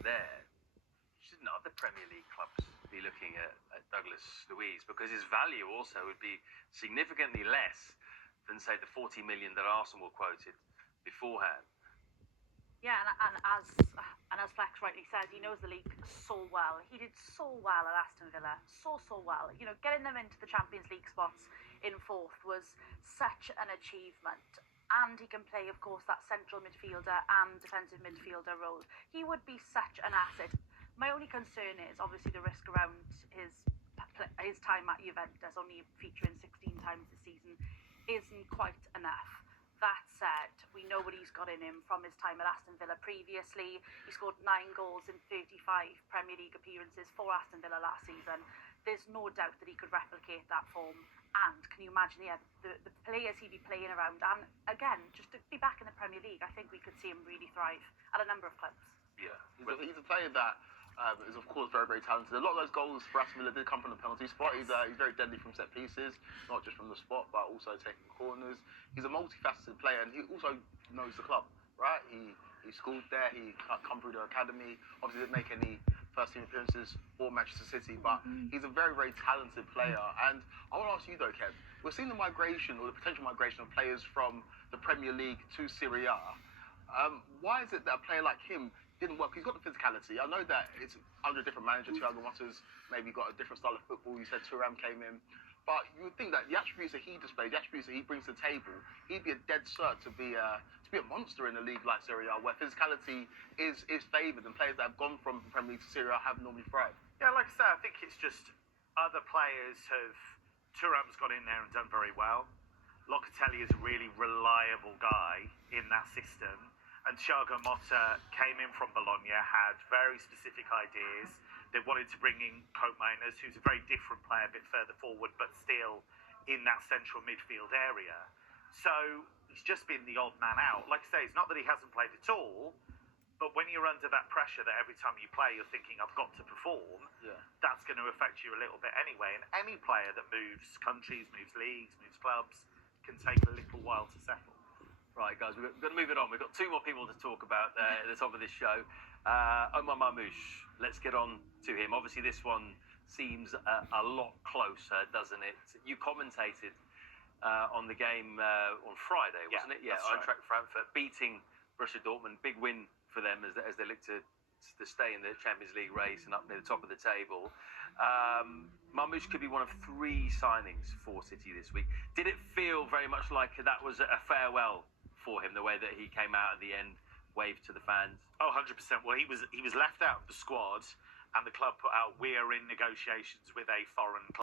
market there, shouldn't other Premier League clubs be looking at Douglas Luiz? Because his value also would be significantly less than, say, the 40 million that Arsenal quoted beforehand. Yeah, and as Flex rightly said, he knows the league so well. He did so well at Aston Villa, so well. You know, getting them into the Champions League spots in fourth was such an achievement. And he can play, of course, that central midfielder and defensive midfielder role. He would be such an asset. My only concern is obviously the risk around his time at Juventus, only featuring 16 times this season, isn't quite enough. That said, we know what he's got in him from his time at Aston Villa previously. He scored 9 goals in 35 Premier League appearances for Aston Villa last season. There's no doubt that he could replicate that form. And can you imagine, the players he'd be playing around? And again, just to be back in the Premier League, I think we could see him really thrive at a number of clubs. Yeah, he's a player that is, of course, very talented. A lot of those goals for Aston Villa did come from the penalty spot. Yes. He's very deadly from set pieces, not just from the spot, but also taking corners. He's a multifaceted player, and he also knows the club, right? He schooled there. He come through the academy. Obviously, didn't make any first-team appearances for Manchester City, but he's a very talented player. And I want to ask you, though, Kev, we're seeing the migration or the potential migration of players from the Premier League to Serie A. Why is it that a player like him didn't work? He's got the physicality. I know that it's under a different manager. Thiago Motta's maybe got a different style of football. You said Thuram came in. But you would think that the attributes that he displays, the attributes that he brings to the table, he'd be a dead cert to be a monster in a league like Serie A, where physicality is favoured, and players that have gone from Premier League to Serie A have normally thrived. Yeah, like I say, I think it's just other players have... Thuram's got in there and done very well. Locatelli is a really reliable guy in that system. And Thiago Motta came in from Bologna, had very specific ideas. They wanted to bring in Koopmeiners, who's a very different player, a bit further forward, but still in that central midfield area. So he's just been the odd man out. Like I say, it's not that he hasn't played at all, but when you're under that pressure that every time you play, you're thinking, I've got to perform, that's going to affect you a little bit anyway. And any player that moves countries, moves leagues, moves clubs, can take a little while to settle. Right, guys, we've got to move it on. We've got 2 more people to talk about at the top of this show. Omar Marmoush, let's get on to him. Obviously, this one seems a lot closer, doesn't it? You commentated on the game on Friday, wasn't it? Yeah, Eintracht Frankfurt beating Borussia Dortmund. Big win for them as they look to stay in the Champions League race and up near the top of the table. Marmoush could be one of 3 signings for City this week. Did it feel very much like that was a farewell for him, the way that he came out at the end, waved to the fans? Oh, 100%. Well, he was left out of the squad, and the club put out, "We are in negotiations with a foreign club."